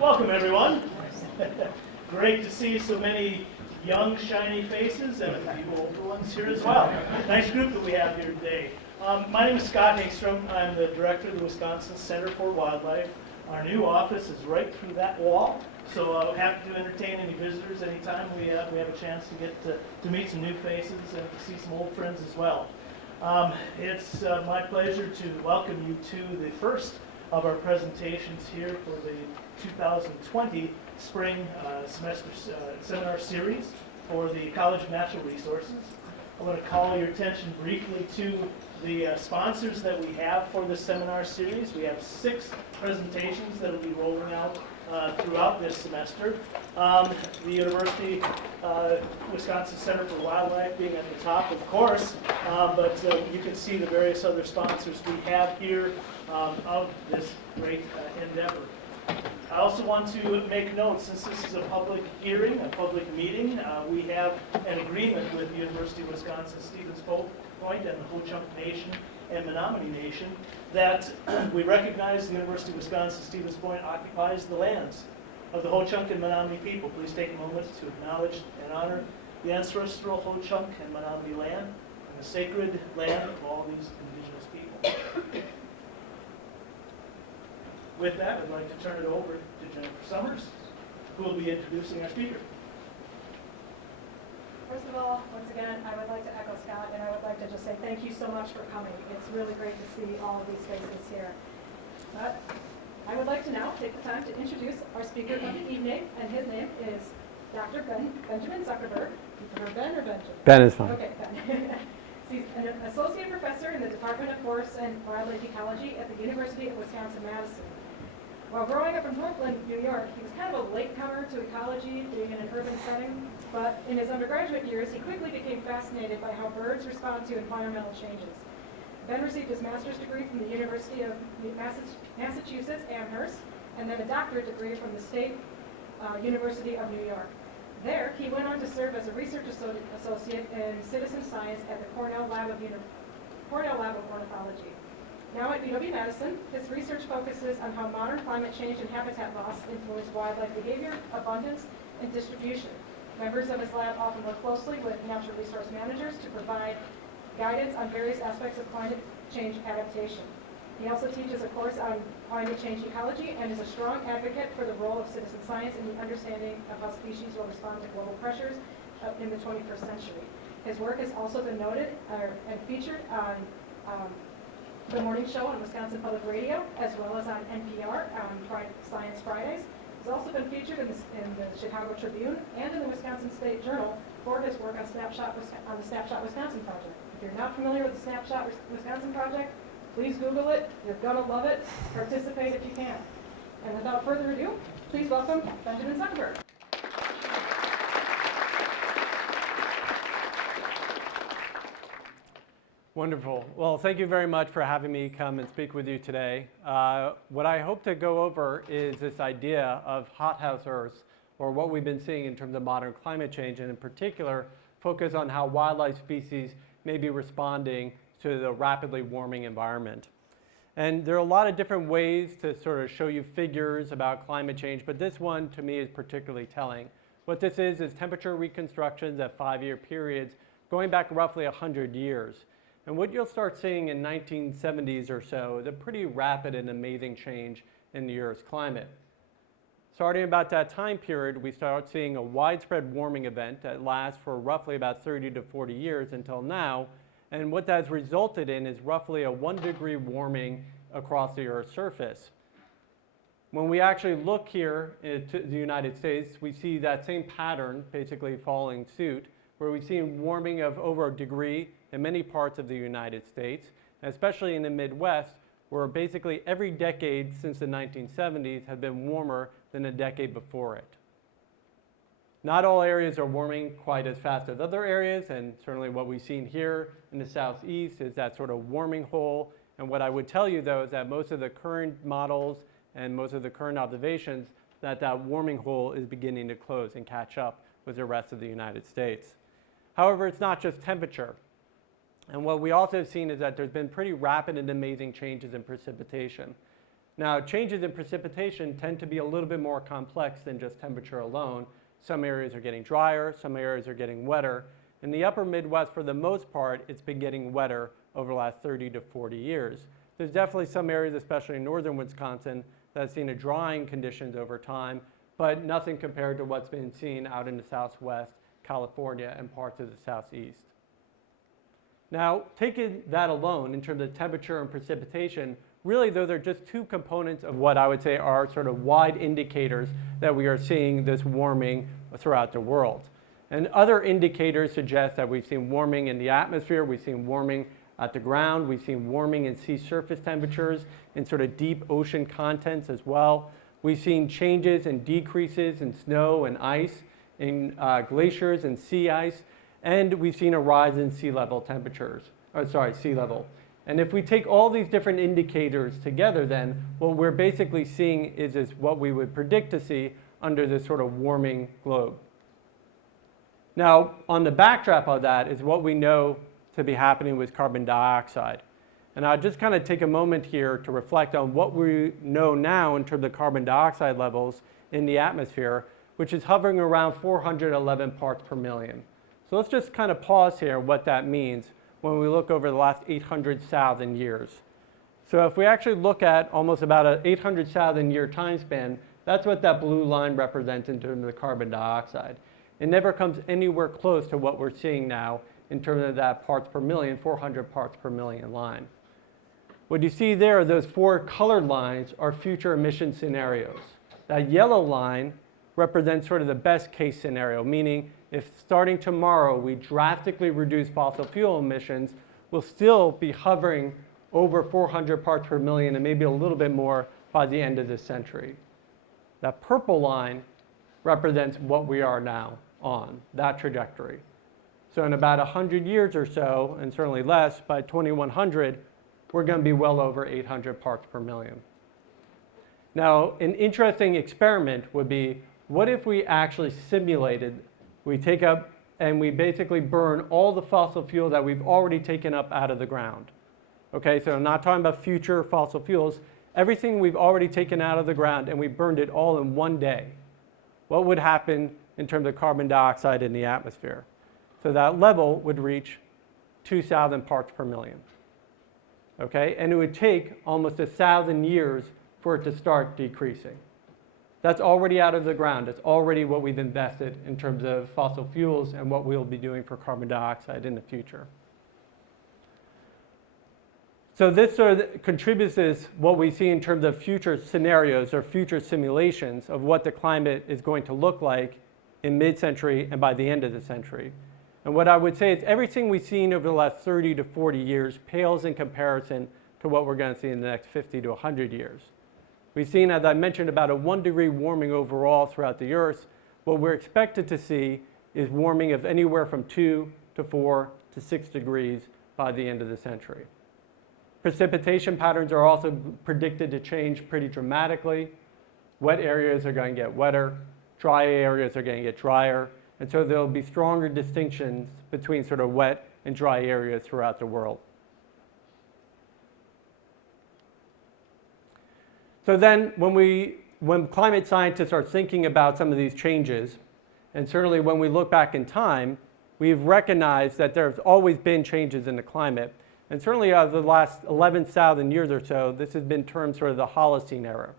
Welcome, everyone. Great to see so many young, shiny faces and a few older ones here as well. Nice group that we have here today. My name is Scott Hagstrom. I'm the director of the Wisconsin Center for Wildlife. Our new office is right through that wall, so happy to entertain any visitors anytime we have a chance to get to meet some new faces and to see some old friends as well. It's my pleasure to welcome you to the first of our presentations here for the 2020 spring semester seminar series for the College of Natural Resources. I want to call your attention briefly to the sponsors that we have for this seminar series. We have 6 presentations that will be rolling out throughout this semester. The University Wisconsin Center for Wildlife being at the top, of course, but you can see the various other sponsors we have here of this great endeavor. I also want to make note, since this is a public hearing, a public meeting, we have an agreement with the University of Wisconsin-Stevens-Point and the Ho-Chunk Nation and Menominee Nation that we recognize the University of Wisconsin-Stevens-Point occupies the lands of the Ho-Chunk and Menominee people. Please take a moment to acknowledge and honor the ancestral Ho-Chunk and Menominee land and the sacred land of all these indigenous people. With that, I'd like to turn it over to Jennifer Summers, who will be introducing our speaker. First of all, once again, I would like to echo Scott, and I would like to just say thank you so much for coming. It's really great to see all of these faces here. But I would like to now take the time to introduce our speaker of the evening, and his name is Dr. Benjamin Zuckerberg. You prefer Ben or Benjamin? Ben is fine. Okay, Ben. He's an associate professor in the Department of Forest and Wildlife Ecology at the University of Wisconsin-Madison. While growing up in Brooklyn, New York, he was kind of a latecomer to ecology, being in an urban setting, but in his undergraduate years, he quickly became fascinated by how birds respond to environmental changes. Ben received his master's degree from the University of Massachusetts-Amherst, and then a doctorate degree from the State University of New York. There, he went on to serve as a research associate in citizen science at the Cornell Lab of Ornithology. Now at UW-Madison, his research focuses on how modern climate change and habitat loss influence wildlife behavior, abundance, and distribution. Members of his lab often work closely with natural resource managers to provide guidance on various aspects of climate change adaptation. He also teaches a course on climate change ecology and is a strong advocate for the role of citizen science in the understanding of how species will respond to global pressures in the 21st century. His work has also been noted and featured on the morning show on Wisconsin Public Radio, as well as on NPR on Science Fridays. He's also been featured in the Chicago Tribune and in the Wisconsin State Journal for his work on the Snapshot Wisconsin project. If you're not familiar with the Snapshot Wisconsin project, please Google it. You're gonna love it. Participate if you can. And without further ado, please welcome Benjamin Zuckerberg. Wonderful. Well, thank you very much for having me come and speak with you today. What I hope to go over is this idea of hothouse Earths, or what we've been seeing in terms of modern climate change, and in particular, focus on how wildlife species may be responding to the rapidly warming environment. And there are a lot of different ways to sort of show you figures about climate change, but this one to me is particularly telling. What this is temperature reconstructions at 5-year periods going back roughly 100 years. And what you'll start seeing in 1970s or so is a pretty rapid and amazing change in the Earth's climate. Starting about that time period, we start seeing a widespread warming event that lasts for roughly about 30 to 40 years until now. And what that's resulted in is roughly a 1 degree warming across the Earth's surface. When we actually look here to the United States, we see that same pattern basically following suit, where we've seen warming of over 1 degree in many parts of the United States, especially in the Midwest, where basically every decade since the 1970s have been warmer than the decade before it. Not all areas are warming quite as fast as other areas, and certainly what we've seen here in the southeast is that sort of warming hole. And what I would tell you, though, is that most of the current models and most of the current observations that warming hole is beginning to close and catch up with the rest of the United States. However, it's not just temperature. And what we also have seen is that there's been pretty rapid and amazing changes in precipitation. Now, changes in precipitation tend to be a little bit more complex than just temperature alone. Some areas are getting drier, some areas are getting wetter. In the upper Midwest, for the most part, it's been getting wetter over the last 30 to 40 years. There's definitely some areas, especially in northern Wisconsin, that have seen a drying conditions over time, but nothing compared to what's been seen out in the Southwest, California, and parts of the Southeast. Now, taking that alone in terms of temperature and precipitation, really those are just two components of what I would say are sort of wide indicators that we are seeing this warming throughout the world. And other indicators suggest that we've seen warming in the atmosphere, we've seen warming at the ground, we've seen warming in sea surface temperatures, in sort of deep ocean contents as well. We've seen changes and decreases in snow and ice, in glaciers and sea ice, and we've seen a rise in sea level temperatures, sea level. And if we take all these different indicators together then, what we're basically seeing is what we would predict to see under this sort of warming globe. Now, on the backdrop of that is what we know to be happening with carbon dioxide. And I'll just kind of take a moment here to reflect on what we know now in terms of carbon dioxide levels in the atmosphere, which is hovering around 411 parts per million. So let's just kind of pause here what that means when we look over the last 800,000 years. So if we actually look at almost about an 800,000 year time span, that's what that blue line represents in terms of the carbon dioxide. It never comes anywhere close to what we're seeing now in terms of that parts per million, 400 parts per million line. What you see there, those four colored lines are future emission scenarios. That yellow line represents sort of the best case scenario, meaning if starting tomorrow we drastically reduce fossil fuel emissions, we'll still be hovering over 400 parts per million and maybe a little bit more by the end of this century. That purple line represents what we are now on, that trajectory. So in about 100 years or so, and certainly less, by 2100, we're going to be well over 800 parts per million. Now, an interesting experiment would be, what if we actually simulated, we take up and we basically burn all the fossil fuel that we've already taken up out of the ground. Okay, so I'm not talking about future fossil fuels, everything we've already taken out of the ground and we burned it all in one day. What would happen in terms of carbon dioxide in the atmosphere? So that level would reach 2,000 parts per million. Okay, and it would take almost 1,000 years for it to start decreasing. That's already out of the ground. It's already what we've invested in terms of fossil fuels and what we'll be doing for carbon dioxide in the future. So this sort of contributes to what we see in terms of future scenarios or future simulations of what the climate is going to look like in mid-century and by the end of the century. And what I would say is everything we've seen over the last 30 to 40 years pales in comparison to what we're going to see in the next 50 to 100 years. We've seen, as I mentioned, about a 1 degree warming overall throughout the Earth. What we're expected to see is warming of anywhere from 2 to 4 to 6 degrees by the end of the century. Precipitation patterns are also predicted to change pretty dramatically. Wet areas are going to get wetter. Dry areas are going to get drier. And so there'll be stronger distinctions between sort of wet and dry areas throughout the world. So then when climate scientists are thinking about some of these changes, and certainly when we look back in time, we've recognized that there's always been changes in the climate. And certainly over the last 11,000 years or so, this has been termed sort of the Holocene era.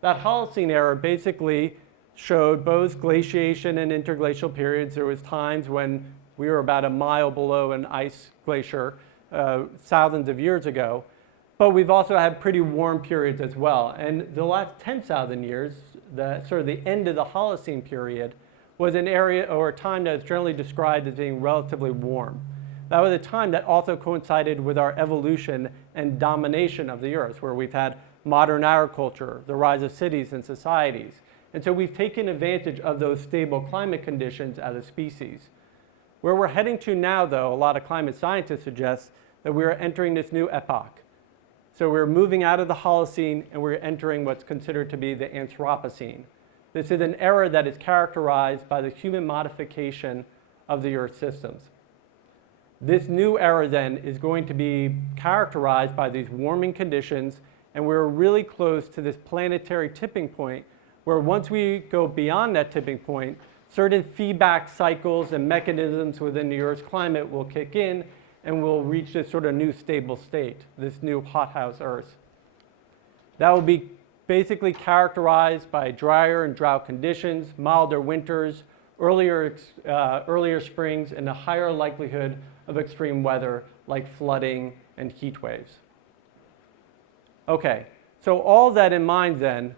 That Holocene era basically showed both glaciation and interglacial periods. There was times when we were about a mile below an ice glacier thousands of years ago. But we've also had pretty warm periods as well. And the last 10,000 years, sort of the end of the Holocene period, was an area or a time that is generally described as being relatively warm. That was a time that also coincided with our evolution and domination of the Earth, where we've had modern agriculture, the rise of cities and societies. And so we've taken advantage of those stable climate conditions as a species. Where we're heading to now, though, a lot of climate scientists suggest that we are entering this new epoch. So we're moving out of the Holocene and we're entering what's considered to be the Anthropocene. This is an era that is characterized by the human modification of the Earth systems. This new era then is going to be characterized by these warming conditions and we're really close to this planetary tipping point where once we go beyond that tipping point, certain feedback cycles and mechanisms within the Earth's climate will kick in and we'll reach this sort of new stable state, this new hothouse Earth. That will be basically characterized by drier and drought conditions, milder winters, earlier springs, and a higher likelihood of extreme weather like flooding and heat waves. Okay, so all that in mind then,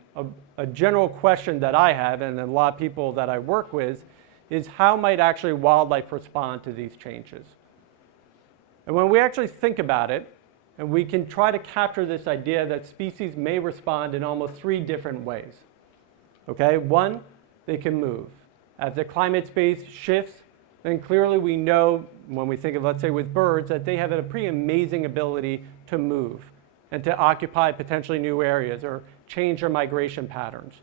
a general question that I have and a lot of people that I work with is how might actually wildlife respond to these changes? And when we actually think about it, and we can try to capture this idea that species may respond in almost 3 different ways. Okay, 1, they can move. As the climate space shifts, then clearly we know when we think of, let's say with birds, that they have a pretty amazing ability to move and to occupy potentially new areas or change their migration patterns.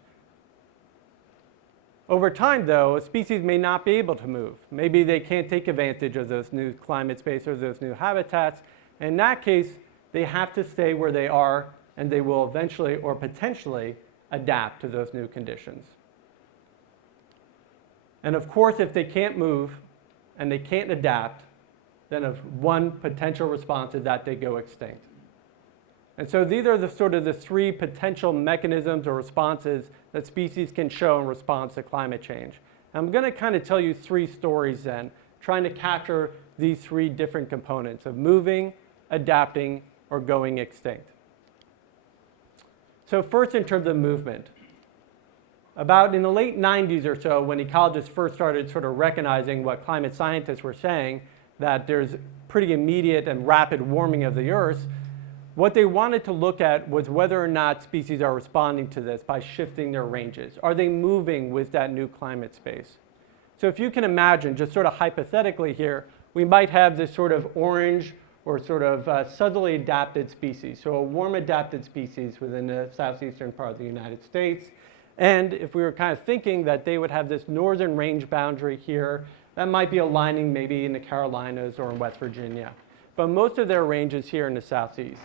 Over time, though, a species may not be able to move. Maybe they can't take advantage of those new climate space or those new habitats. In that case, they have to stay where they are, and they will eventually or potentially adapt to those new conditions. And of course, if they can't move and they can't adapt, then one potential response is that they go extinct. And so these are the sort of the 3 potential mechanisms or responses that species can show in response to climate change. And I'm going to kind of tell you 3 stories then, trying to capture these 3 different components of moving, adapting, or going extinct. So first, in terms of movement, about in the late 90s or so, when ecologists first started sort of recognizing what climate scientists were saying, that there's pretty immediate and rapid warming of the Earth, what they wanted to look at was whether or not species are responding to this by shifting their ranges. Are they moving with that new climate space? So if you can imagine, just sort of hypothetically here, we might have this sort of orange or sort of southerly adapted species, so a warm adapted species within the southeastern part of the United States. And if we were kind of thinking that they would have this northern range boundary here, that might be aligning maybe in the Carolinas or in West Virginia. But most of their range is here in the southeast.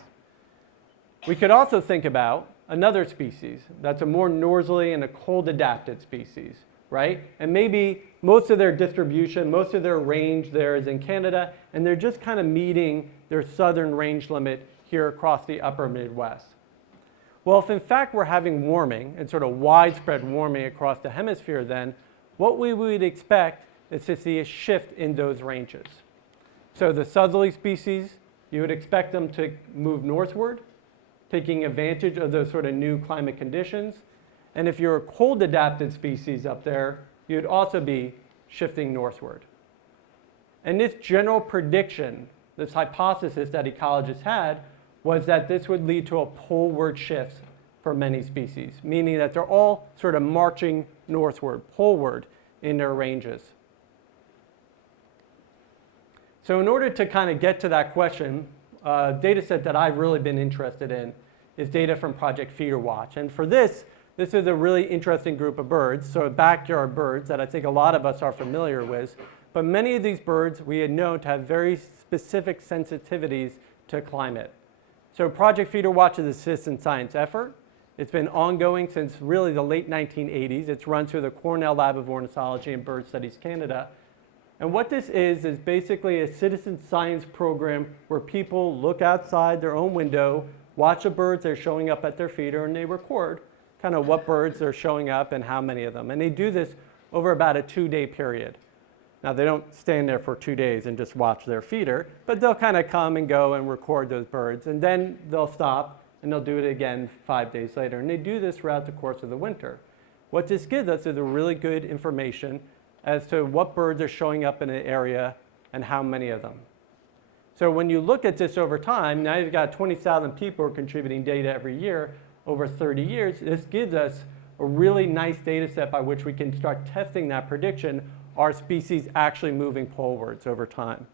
We could also think about another species that's a more northerly and a cold adapted species, right? And maybe most of their distribution, most of their range there is in Canada, and they're just kind of meeting their southern range limit here across the upper Midwest. Well, if in fact we're having warming and sort of widespread warming across the hemisphere, then what we would expect is to see a shift in those ranges. So the southerly species, you would expect them to move northward, taking advantage of those sort of new climate conditions. And if you're a cold adapted species up there, you'd also be shifting northward. And this general prediction, this hypothesis that ecologists had, was that this would lead to a poleward shift for many species, meaning that they're all sort of marching northward, poleward in their ranges. So in order to kind of get to that question, a data set that I've really been interested in is data from Project Feeder Watch. And for this is a really interesting group of birds, so backyard birds that I think a lot of us are familiar with. But many of these birds we had known to have very specific sensitivities to climate. So Project Feeder Watch is a citizen science effort. It's been ongoing since really the late 1980s. It's run through the Cornell Lab of Ornithology and Bird Studies Canada. And what this is basically a citizen science program where people look outside their own window, watch the birds that are showing up at their feeder, and they record kind of what birds are showing up and how many of them. And they do this over about a 2-day period. Now, they don't stand there for 2 days and just watch their feeder, but they'll kind of come and go and record those birds. And then they'll stop, and they'll do it again 5 days later. And they do this throughout the course of the winter. What this gives us is a really good information as to what birds are showing up in an area and how many of them. So when you look at this over time, now you've got 20,000 people contributing data every year over 30 years. This gives us a really nice data set by which we can start testing that prediction. Are species actually moving polewards over time?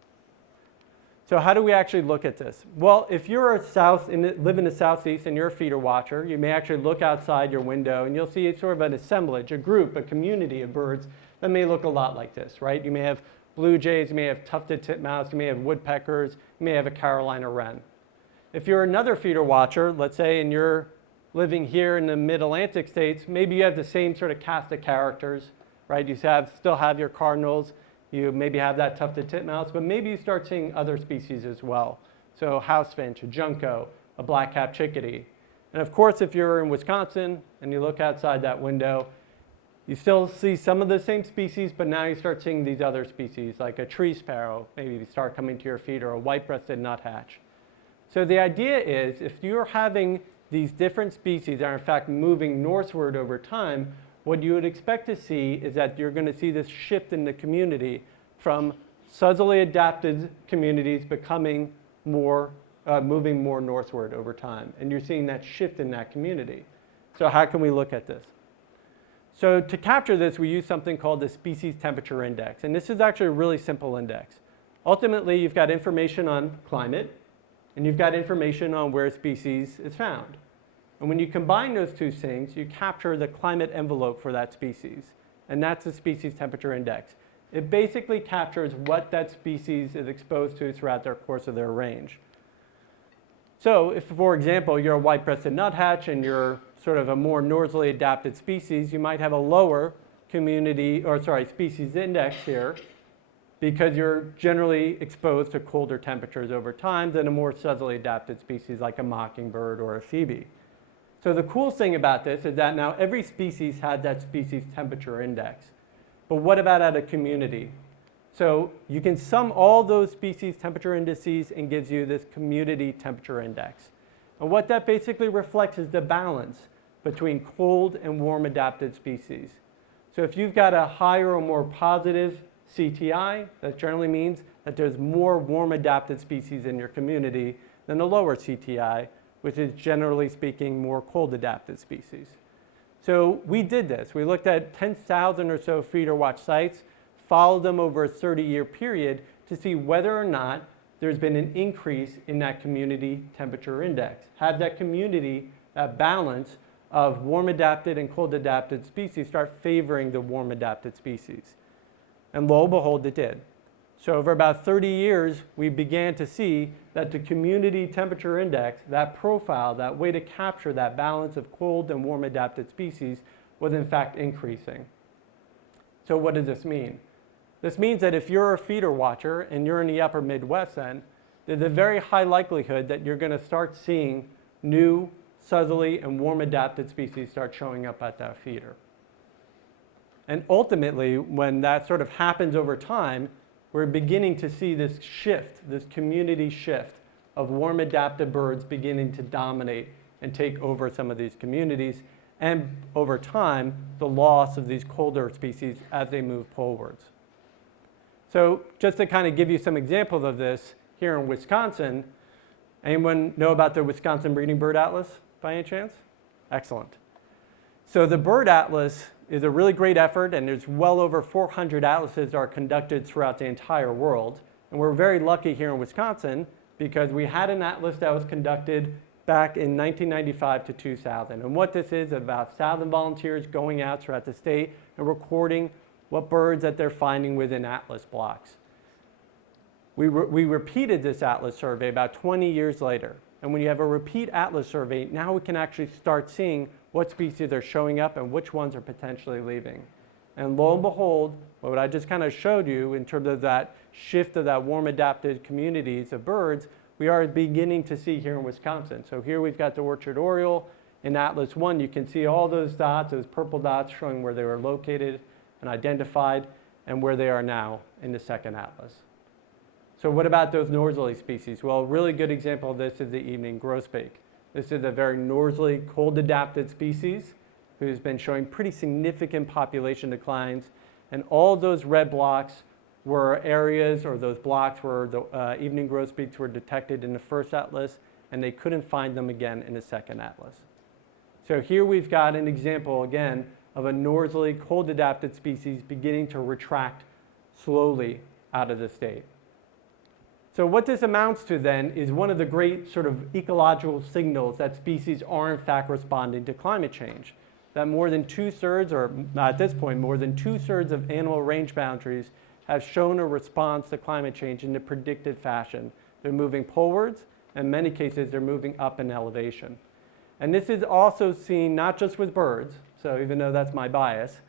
So how do we actually look at this? Well, if you're live in the southeast and you're a feeder watcher, you may actually look outside your window and you'll see sort of an assemblage, a group, a community of birds that may look a lot like this, right? You may have blue jays, you may have tufted titmouse, you may have woodpeckers, you may have a Carolina wren. If you're another feeder watcher, let's say, and you're living here in the mid-Atlantic states, maybe you have the same sort of cast of characters, right? You still have your cardinals, you maybe have that tufted titmouse, but maybe you start seeing other species as well. So house finch, a junco, a black-capped chickadee. And of course, if you're in Wisconsin and you look outside that window, you still see some of the same species, but now you start seeing these other species, like a tree sparrow, maybe you start coming to your feet, or a white-breasted nuthatch. So the idea is, if you're having these different species that are in fact moving northward over time, what you would expect to see is that you're going to see this shift in the community from southernly adapted communities becoming more, moving more northward over time. And you're seeing that shift in that community. So how can we look at this? So to capture this, we use something called the species temperature index. And this is actually a really simple index. Ultimately, you've got information on climate, and you've got information on where a species is found. And when you combine those two things, you capture the climate envelope for that species. And that's the species temperature index. It basically captures what that species is exposed to throughout the course of their range. So if, for example, you're a white-breasted nuthatch and you're sort of a more northerly adapted species, you might have a lower species index here, because you're generally exposed to colder temperatures over time than a more southerly adapted species like a mockingbird or a phoebe. So the cool thing about this is that now every species had that species temperature index. But what about at a community? So you can sum all those species temperature indices and gives you this community temperature index. And what that basically reflects is the balance between cold and warm adapted species. So if you've got a higher or more positive CTI, that generally means that there's more warm adapted species in your community than a lower CTI, which is generally speaking more cold adapted species. So we did this. We looked at 10,000 or so feeder watch sites, followed them over a 30-year period to see whether or not there's been an increase in that community temperature index. Have that community, that balance of warm adapted and cold adapted species start favoring the warm adapted species. And lo and behold, it did. So over about 30 years, we began to see that the community temperature index, that profile, that way to capture that balance of cold and warm adapted species, was in fact increasing. So what does this mean? This means that if you're a feeder watcher and you're in the upper Midwest then, there's a very high likelihood that you're going to start seeing new southerly and warm adapted species start showing up at that feeder. And ultimately, when that sort of happens over time, we're beginning to see this shift, this community shift of warm adapted birds beginning to dominate and take over some of these communities, and over time, the loss of these colder species as they move polewards. So just to kind of give you some examples of this, here in Wisconsin, anyone know about the Wisconsin Breeding Bird Atlas by any chance? Excellent. So the Bird Atlas is a really great effort, and there's well over 400 atlases that are conducted throughout the entire world. And we're very lucky here in Wisconsin because we had an atlas that was conducted back in 1995 to 2000. And what this is about 1,000 volunteers going out throughout the state and recording what birds that they're finding within atlas blocks. We repeated this atlas survey about 20 years later. And when you have a repeat atlas survey, now we can actually start seeing what species are showing up and which ones are potentially leaving. And lo and behold, what I just kind of showed you in terms of that shift of that warm adapted communities of birds, we are beginning to see here in Wisconsin. So here we've got the orchard oriole. In Atlas 1, you can see all those dots, those purple dots showing where they were located and identified and where they are now in the second atlas. So what about those northerly species? Well, a really good example of this is the evening grosbeak. This is a very northerly, cold-adapted species who's been showing pretty significant population declines. And all those red blocks were areas, or those blocks where the evening grosbeaks were detected in the first atlas, and they couldn't find them again in the second atlas. So here we've got an example, again, of a northerly, cold-adapted species beginning to retract slowly out of the state. So what this amounts to then is one of the great sort of ecological signals that species are in fact responding to climate change. That more than 2/3, or at this point, more than 2/3 of animal range boundaries have shown a response to climate change in a predicted fashion. They're moving polewards, In many cases, they're moving up in elevation. And this is also seen not just with birds, so even though that's my bias,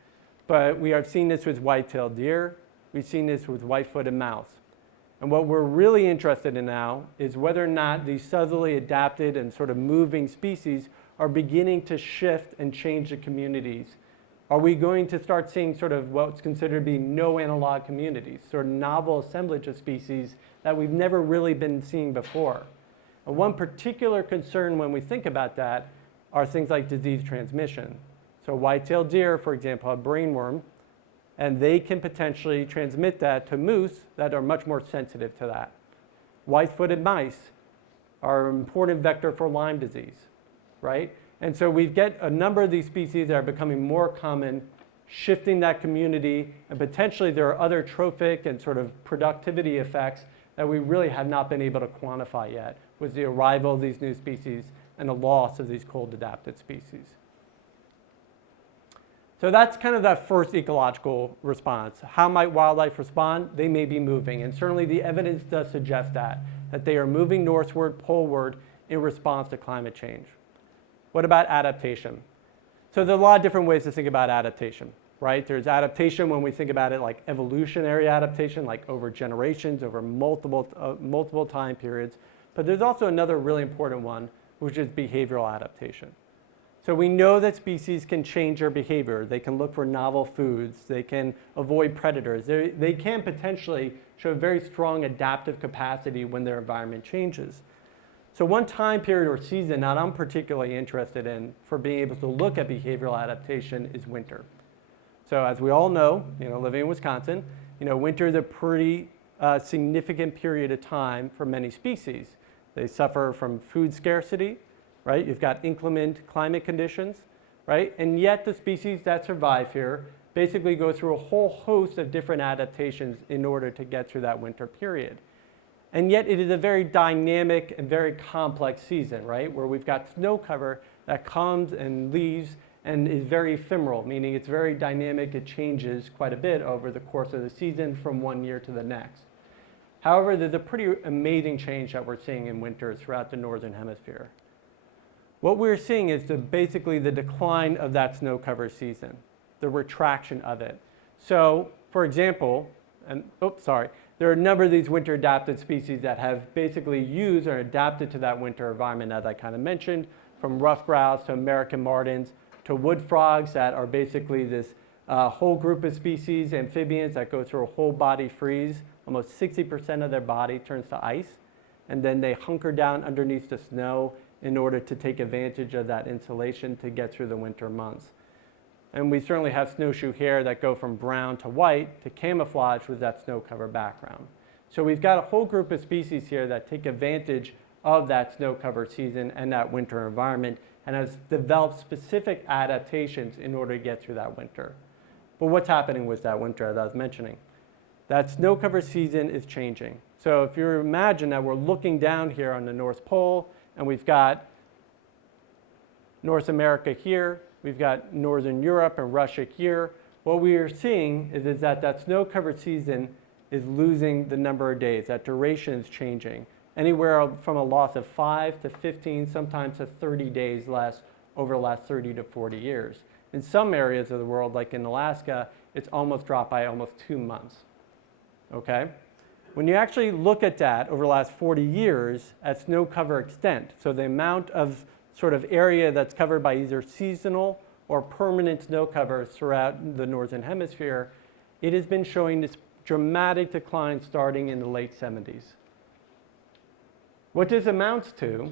but we have seen this with white-tailed deer, we've seen this with white-footed mouse. And what we're really interested in now is whether or not these southerly adapted and sort of moving species are beginning to shift and change the communities. Are we going to start seeing sort of what's considered to be no analog communities, sort of novel assemblage of species that we've never really been seeing before? And one particular concern when we think about that are things like disease transmission. So white-tailed deer, for example, have brainworm, and they can potentially transmit that to moose that are much more sensitive to that. White-footed mice are an important vector for Lyme disease, right? And so we get a number of these species that are becoming more common, shifting that community, and potentially there are other trophic and sort of productivity effects that we really have not been able to quantify yet with the arrival of these new species and the loss of these cold-adapted species. So that's kind of that first ecological response. How might wildlife respond? They may be moving, and certainly the evidence does suggest that they are moving northward, poleward in response to climate change. What about adaptation? So there are a lot of different ways to think about adaptation, right? There's adaptation when we think about it like evolutionary adaptation, like over generations, over multiple time periods. But there's also another really important one, which is behavioral adaptation. So we know that species can change their behavior. They can look for novel foods. They can avoid predators. They can potentially show very strong adaptive capacity when their environment changes. So one time period or season that I'm particularly interested in for being able to look at behavioral adaptation is winter. So as we all know, living in Wisconsin, winter is a pretty significant period of time for many species. They suffer from food scarcity, right? You've got inclement climate conditions, right? And yet the species that survive here basically go through a whole host of different adaptations in order to get through that winter period. And yet it is a very dynamic and very complex season, right? Where we've got snow cover that comes and leaves and is very ephemeral, meaning it's very dynamic. It changes quite a bit over the course of the season from one year to the next. However, there's a pretty amazing change that we're seeing in winter throughout the northern hemisphere. What we're seeing is basically the decline of that snow cover season, the retraction of it. So, for example, there are a number of these winter adapted species that have basically used or adapted to that winter environment, as I kind of mentioned, from ruffed grouse to American martins to wood frogs that are basically this whole group of species, amphibians that go through a whole body freeze. Almost 60% of their body turns to ice, and then they hunker down underneath the snow in order to take advantage of that insulation to get through the winter months. And we certainly have snowshoe hare that go from brown to white to camouflage with that snow cover background. So we've got a whole group of species here that take advantage of that snow cover season and that winter environment and has developed specific adaptations in order to get through that winter. But what's happening with that winter, as I was mentioning? That snow cover season is changing. So if you imagine that we're looking down here on the North Pole and we've got North America here, we've got Northern Europe and Russia here. What we are seeing is that snow cover season is losing the number of days. That duration is changing. Anywhere from a loss of 5 to 15, sometimes to 30 days less over the last 30 to 40 years. In some areas of the world, like in Alaska, it's almost dropped by almost 2 months. Okay? When you actually look at that over the last 40 years at snow cover extent, so the amount of sort of area that's covered by either seasonal or permanent snow cover throughout the northern hemisphere, it has been showing this dramatic decline starting in the late 70s. What this amounts to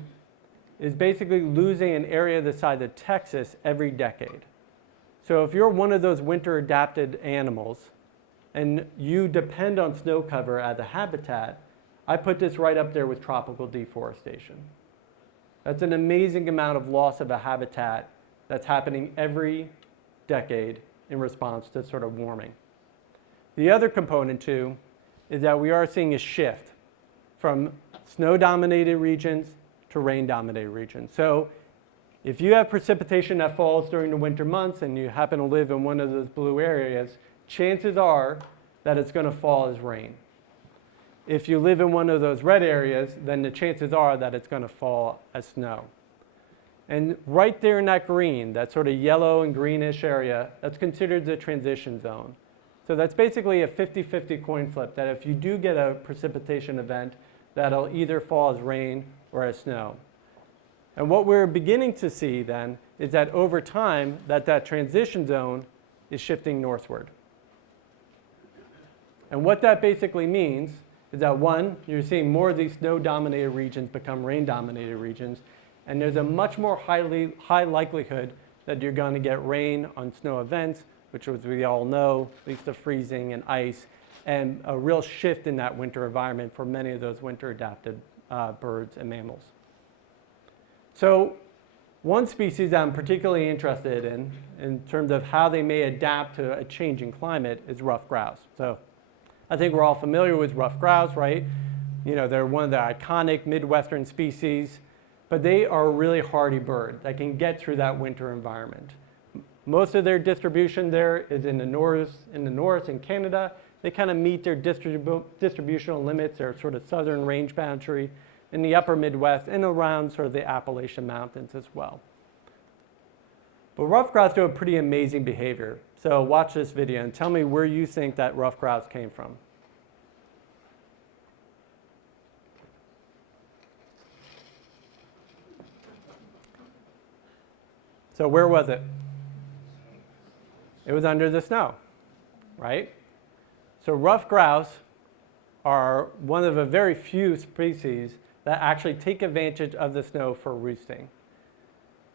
is basically losing an area the size of Texas every decade. So if you're one of those winter adapted animals and you depend on snow cover as a habitat, I put this right up there with tropical deforestation. That's an amazing amount of loss of a habitat that's happening every decade in response to sort of warming. The other component too is that we are seeing a shift from snow-dominated regions to rain-dominated regions. So if you have precipitation that falls during the winter months and you happen to live in one of those blue areas, chances are that it's going to fall as rain. if you live in one of those red areas, then the chances are that it's going to fall as snow. And right there in that green, that sort of yellow and greenish area, that's considered the transition zone. So that's basically a 50-50 coin flip, that if you do get a precipitation event, that'll either fall as rain or as snow. And what we're beginning to see then is that over time, that transition zone is shifting northward. And what that basically means is that, one, you're seeing more of these snow-dominated regions become rain-dominated regions, and there's a much more high likelihood that you're going to get rain on snow events, which, as we all know, leads to freezing and ice, and a real shift in that winter environment for many of those winter-adapted birds and mammals. So one species that I'm particularly interested in terms of how they may adapt to a changing climate, is ruffed grouse. So I think we're all familiar with ruffed grouse, right? You know, they're one of the iconic Midwestern species, but they are a really hardy bird that can get through that winter environment. Most of their distribution there is in the north in Canada. They kind of meet their distributional limits, their sort of southern range boundary, in the upper Midwest and around sort of the Appalachian Mountains as well. But ruffed grouse do a pretty amazing behavior. So watch this video and tell me where you think that ruffed grouse came from. So where was it? It was under the snow, right? So ruffed grouse are one of a very few species that actually take advantage of the snow for roosting.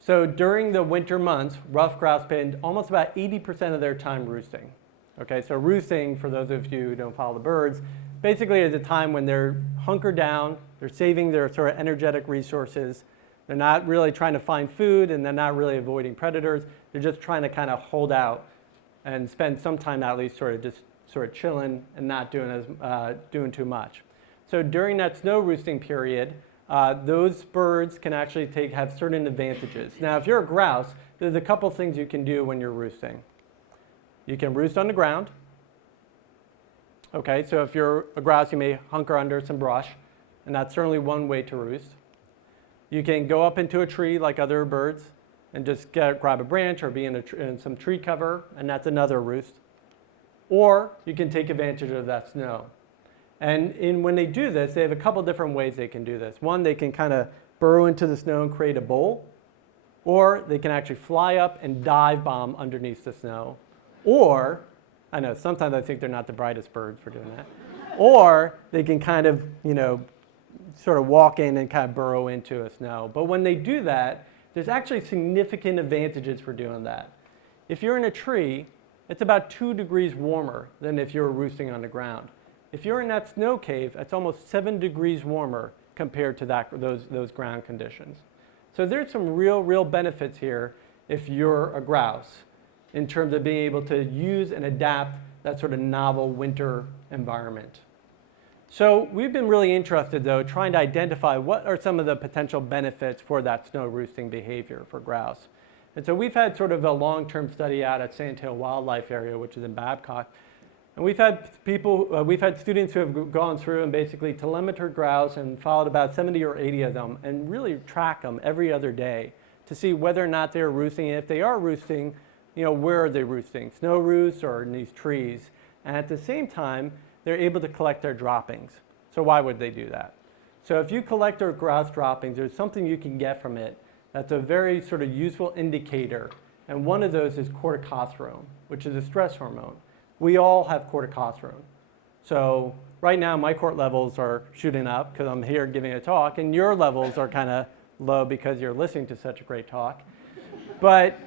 So during the winter months, ruffed grouse spend almost about 80% of their time roosting. Okay, so roosting, for those of you who don't follow the birds, basically is a time when they're hunkered down, they're saving their sort of energetic resources, they're not really trying to find food, and they're not really avoiding predators. They're just trying to kind of hold out and spend some time at least sort of chilling and not doing too much. So during that snow roosting period, those birds can actually have certain advantages. Now, if you're a grouse, there's a couple things you can do when you're roosting. You can roost on the ground. Okay, so if you're a grouse, you may hunker under some brush, and that's certainly one way to roost. You can go up into a tree like other birds and just grab a branch or be in some tree cover, and that's another roost. Or you can take advantage of that snow. And when they do this, they have a couple different ways they can do this. One, they can kind of burrow into the snow and create a bowl, or they can actually fly up and dive bomb underneath the snow. Or, I know sometimes I think they're not the brightest birds for doing that, or they can kind of, sort of walk in and kind of burrow into a snow. But when they do that, there's actually significant advantages for doing that. If you're in a tree, it's about 2 degrees warmer than if you're roosting on the ground. If you're in that snow cave, it's almost 7 degrees warmer compared to those ground conditions. So there's some real benefits here if you're a grouse in terms of being able to use and adapt that sort of novel winter environment. So we've been really interested, though, trying to identify what are some of the potential benefits for that snow roosting behavior for grouse. And so we've had sort of a long-term study out at Sandhill Wildlife Area, which is in Babcock. And we've had students who have gone through and basically telemetered grouse and followed about 70 or 80 of them and really track them every other day to see whether or not they're roosting. And if they are roosting, where are they roosting? Snow roosts or in these trees? And at the same time, they're able to collect their droppings. So why would they do that? So if you collect their grouse droppings, there's something you can get from it that's a very sort of useful indicator. And one of those is corticosterone, which is a stress hormone. We all have corticosterone. So right now, my cort levels are shooting up because I'm here giving a talk, and your levels are kind of low because you're listening to such a great talk. But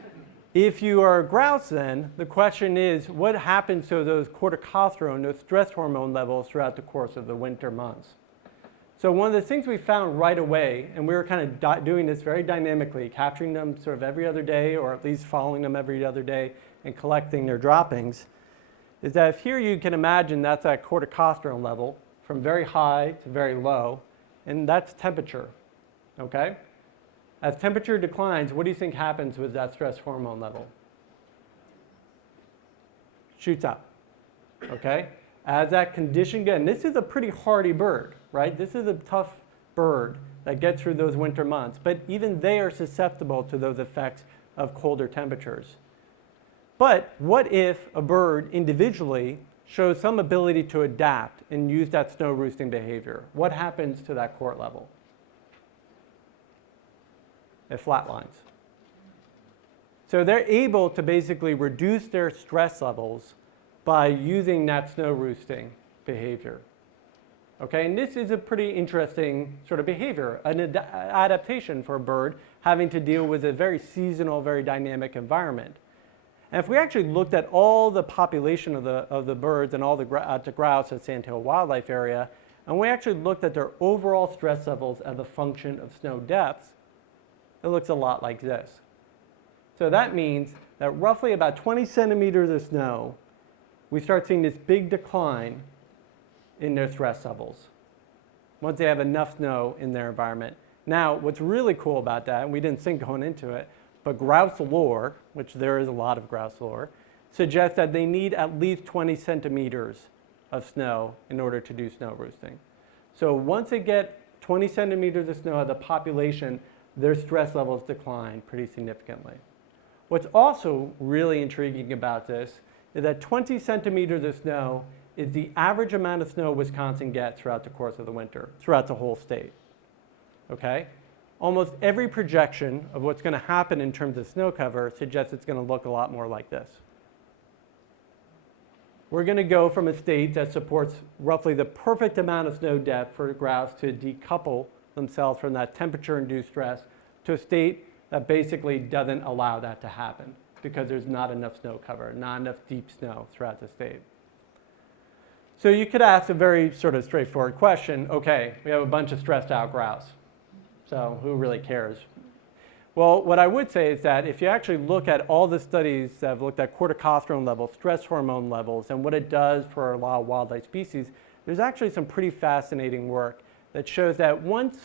if you are a grouse, then the question is, what happens to those corticosterone, those stress hormone levels throughout the course of the winter months? So one of the things we found right away, and we were kind of doing this very dynamically, capturing them sort of every other day, or at least following them every other day and collecting their droppings, is that if here you can imagine that's that corticosterone level from very high to very low, and that's temperature, okay? As temperature declines, what do you think happens with that stress hormone level? Shoots up, okay? as that condition gets, and this is a pretty hardy bird, right? This is a tough bird that gets through those winter months, but even they are susceptible to those effects of colder temperatures. But what if a bird individually shows some ability to adapt and use that snow roosting behavior? What happens to that court level? It flatlines. So they're able to basically reduce their stress levels by using that snow roosting behavior. Okay, and this is a pretty interesting sort of behavior, an adaptation for a bird having to deal with a very seasonal, very dynamic environment. And if we actually looked at all the population of the birds and all the grouse at Sandhill Wildlife Area, and we actually looked at their overall stress levels as a function of snow depth, it looks a lot like this. So that means that roughly about 20 centimeters of snow, we start seeing this big decline in their stress levels once they have enough snow in their environment. Now, what's really cool about that, and we didn't think going into it, but grouse lore, which there is a lot of grouse lore, suggests that they need at least 20 centimeters of snow in order to do snow roosting. So once they get 20 centimeters of snow as a population, their stress levels decline pretty significantly. What's also really intriguing about this is that 20 centimeters of snow is the average amount of snow Wisconsin gets throughout the course of the winter, throughout the whole state. Okay? Almost every projection of what's going to happen in terms of snow cover suggests it's going to look a lot more like this. We're going to go from a state that supports roughly the perfect amount of snow depth for grouse to decouple themselves from that temperature-induced stress to a state that basically doesn't allow that to happen because there's not enough snow cover, not enough deep snow throughout the state. So you could ask a very sort of straightforward question, okay, we have a bunch of stressed out grouse, so who really cares? Well, what I would say is that if you actually look at all the studies that have looked at corticosterone levels, stress hormone levels, and what it does for a lot of wildlife species, there's actually some pretty fascinating work that shows that once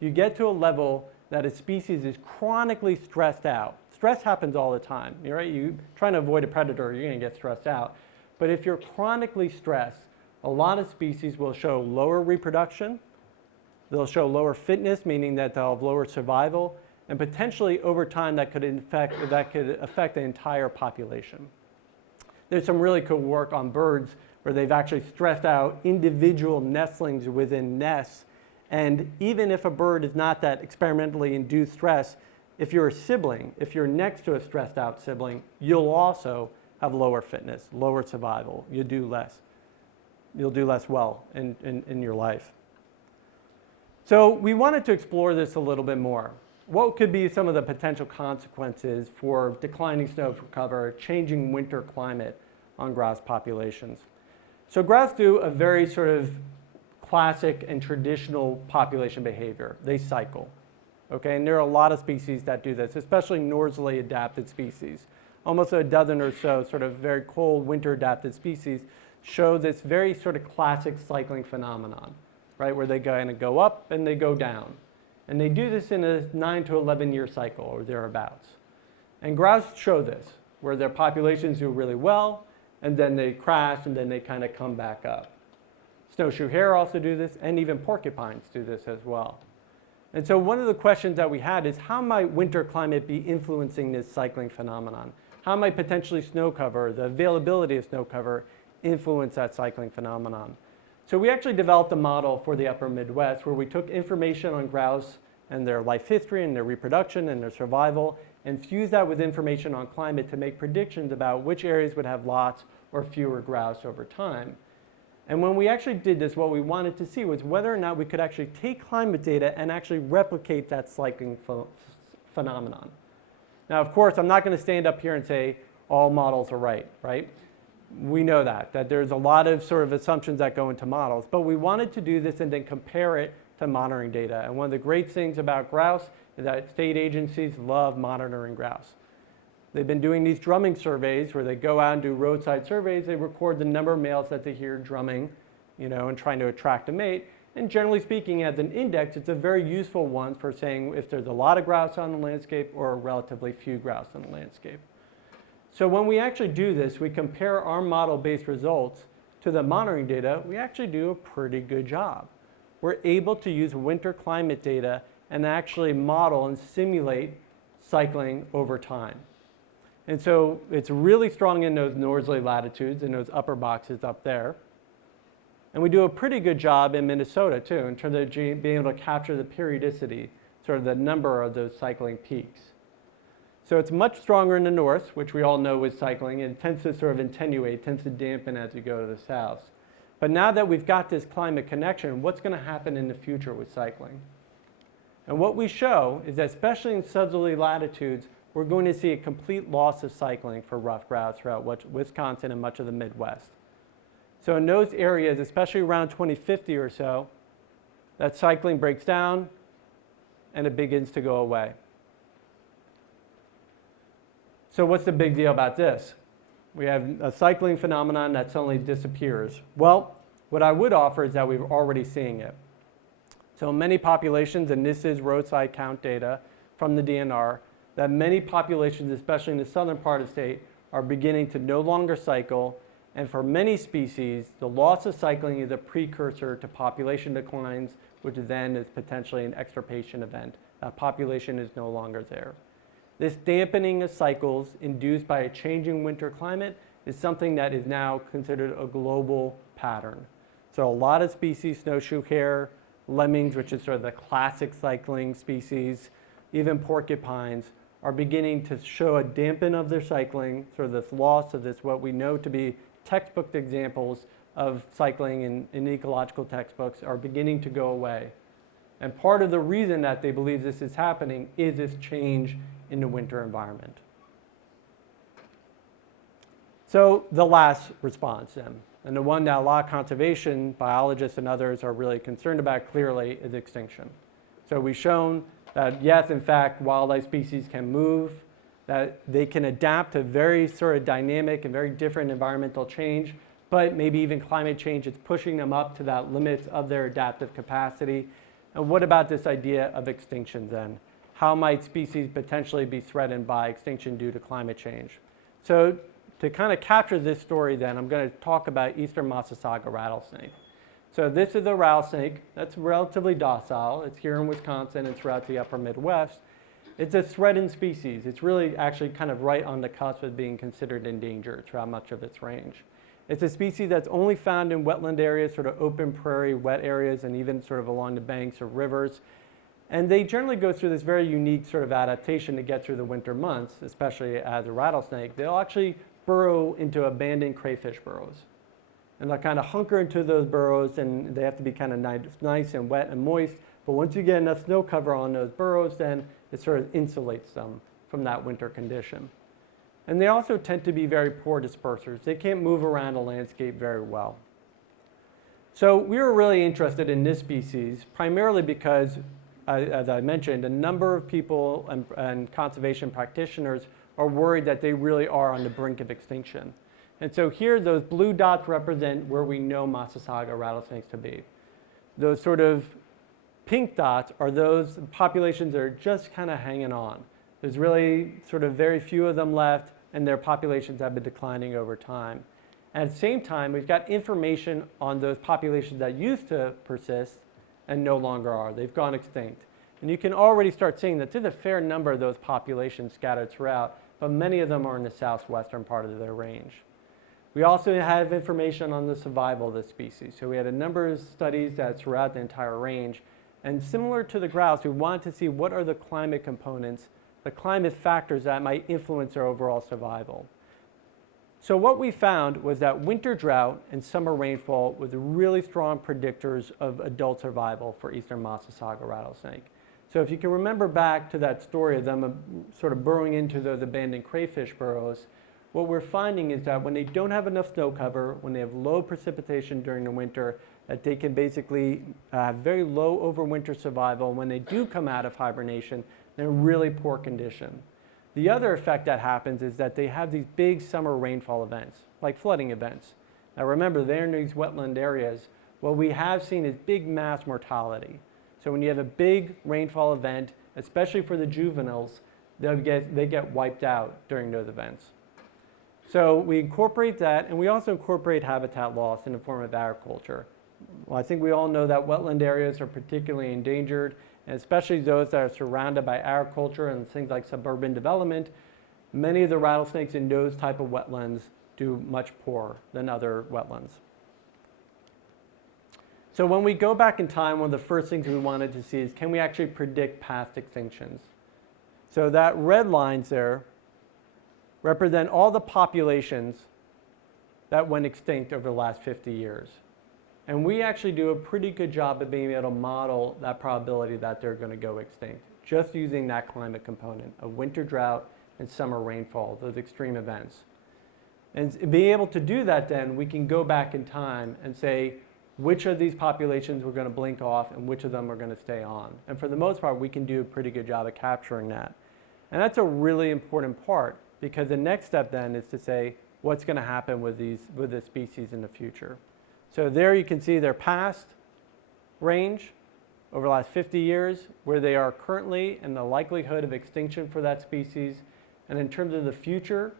you get to a level that a species is chronically stressed out, stress happens all the time, right? You're trying to avoid a predator, you're going to get stressed out. But if you're chronically stressed, a lot of species will show lower reproduction, they'll show lower fitness, meaning that they'll have lower survival, and potentially over time that could affect the entire population. There's some really cool work on birds where they've actually stressed out individual nestlings within nests. And even if a bird is not that experimentally induced stress, if you're a sibling, if you're next to a stressed out sibling, you'll also have lower fitness, lower survival. You'll do less well in your life. So we wanted to explore this a little bit more. What could be some of the potential consequences for declining snow cover, changing winter climate on grouse populations? So grouse do a very sort of classic and traditional population behavior. They cycle, okay? And there are a lot of species that do this, especially northerly adapted species. Almost a dozen or so sort of very cold winter adapted species show this very sort of classic cycling phenomenon, right? Where they kind of go up and they go down. And they do this in a 9 to 11 year cycle or thereabouts. And grouse show this, where their populations do really well, and then they crash, and then they kind of come back up. Snowshoe hare also do this, and even porcupines do this as well. And so one of the questions that we had is, how might winter climate be influencing this cycling phenomenon? How might potentially snow cover, the availability of snow cover, influence that cycling phenomenon? So we actually developed a model for the upper Midwest where we took information on grouse and their life history and their reproduction and their survival and fused that with information on climate to make predictions about which areas would have lots or fewer grouse over time. And when we actually did this, what we wanted to see was whether or not we could actually take climate data and actually replicate that cycling phenomenon. Now, of course, I'm not going to stand up here and say all models are right? We know that there's a lot of sort of assumptions that go into models, but we wanted to do this and then compare it to monitoring data. And one of the great things about grouse is that state agencies love monitoring grouse. They've been doing these drumming surveys where they go out and do roadside surveys. They record the number of males that they hear drumming, and trying to attract a mate. And generally speaking, as an index, it's a very useful one for saying if there's a lot of grouse on the landscape or relatively few grouse on the landscape. So when we actually do this, we compare our model-based results to the monitoring data, we actually do a pretty good job. We're able to use winter climate data and actually model and simulate cycling over time. And so it's really strong in those northerly latitudes, in those upper boxes up there. And we do a pretty good job in Minnesota too, in terms of being able to capture the periodicity, sort of the number of those cycling peaks. So it's much stronger in the north, which we all know with cycling, and it tends to sort of attenuate, tends to dampen as you go to the south. But now that we've got this climate connection, what's going to happen in the future with cycling? And what we show is that especially in southerly latitudes, we're going to see a complete loss of cycling for rough grouse throughout Wisconsin and much of the Midwest. So in those areas, especially around 2050 or so, that cycling breaks down and it begins to go away. So what's the big deal about this? We have a cycling phenomenon that suddenly disappears. Well, what I would offer is that we're already seeing it. So many populations, and this is roadside count data from the DNR, that many populations, especially in the southern part of the state, are beginning to no longer cycle. And for many species, the loss of cycling is a precursor to population declines, which then is potentially an extirpation event. That population is no longer there. This dampening of cycles induced by a changing winter climate is something that is now considered a global pattern. So a lot of species, snowshoe hare, lemmings, which is sort of the classic cycling species, even porcupines, are beginning to show a dampen of their cycling, sort of this loss of this, what we know to be textbook examples of cycling in ecological textbooks are beginning to go away. And part of the reason that they believe this is happening is this change in the winter environment. So the last response then, and the one that a lot of conservation biologists and others are really concerned about clearly, is extinction. So we've shown that yes, in fact, wildlife species can move, that they can adapt to very sort of dynamic and very different environmental change, but maybe even climate change is pushing them up to that limits of their adaptive capacity. And what about this idea of extinction then? How might species potentially be threatened by extinction due to climate change? So to kind of capture this story then, I'm going to talk about eastern Massasauga rattlesnake. So this is a rattlesnake that's relatively docile. It's here in Wisconsin and throughout the upper Midwest. It's a threatened species. It's really actually kind of right on the cusp of being considered endangered throughout much of its range. It's a species that's only found in wetland areas, sort of open prairie, wet areas, and even sort of along the banks of rivers. And they generally go through this very unique sort of adaptation to get through the winter months, especially as a rattlesnake. They'll actually burrow into abandoned crayfish burrows. And they'll kind of hunker into those burrows, and they have to be kind of nice and wet and moist. But once you get enough snow cover on those burrows, then it sort of insulates them from that winter condition. And they also tend to be very poor dispersers. They can't move around a landscape very well. So we were really interested in this species, primarily because, as I mentioned, a number of people and conservation practitioners are worried that they really are on the brink of extinction. And so here, those blue dots represent where we know Massasauga rattlesnakes to be. Those sort of pink dots are those populations that are just kind of hanging on. There's really sort of very few of them left, and their populations have been declining over time. And at the same time, we've got information on those populations that used to persist and no longer are. They've gone extinct. And you can already start seeing that there's a fair number of those populations scattered throughout, but many of them are in the southwestern part of their range. We also have information on the survival of the species. So we had a number of studies that throughout the entire range. And similar to the grouse, we wanted to see what are the climate components, the climate factors that might influence their overall survival. So what we found was that winter drought and summer rainfall were the really strong predictors of adult survival for eastern Massasauga rattlesnake. So if you can remember back to that story of them sort of burrowing into those abandoned crayfish burrows, what we're finding is that when they don't have enough snow cover, when they have low precipitation during the winter, that they can basically have very low overwinter survival. When they do come out of hibernation, they're in really poor condition. The other effect that happens is that they have these big summer rainfall events, like flooding events. Now remember, they're in these wetland areas. What we have seen is big mass mortality. So when you have a big rainfall event, especially for the juveniles, they get wiped out during those events. So we incorporate that, and we also incorporate habitat loss in the form of agriculture. Well, I think we all know that wetland areas are particularly endangered, and especially those that are surrounded by agriculture and things like suburban development. Many of the rattlesnakes in those type of wetlands do much poorer than other wetlands. So when we go back in time, one of the first things we wanted to see is, can we actually predict past extinctions? So that red lines there represent all the populations that went extinct over the last 50 years. And we actually do a pretty good job of being able to model that probability that they're going to go extinct, just using that climate component of winter drought and summer rainfall, those extreme events. And being able to do that, then we can go back in time and say which of these populations we're going to blink off and which of them are going to stay on. And for the most part, we can do a pretty good job of capturing that. And that's a really important part, because the next step then is to say what's going to happen with this species in the future. So there you can see their past range over the last 50 years, where they are currently, and the likelihood of extinction for that species. And in terms of the future,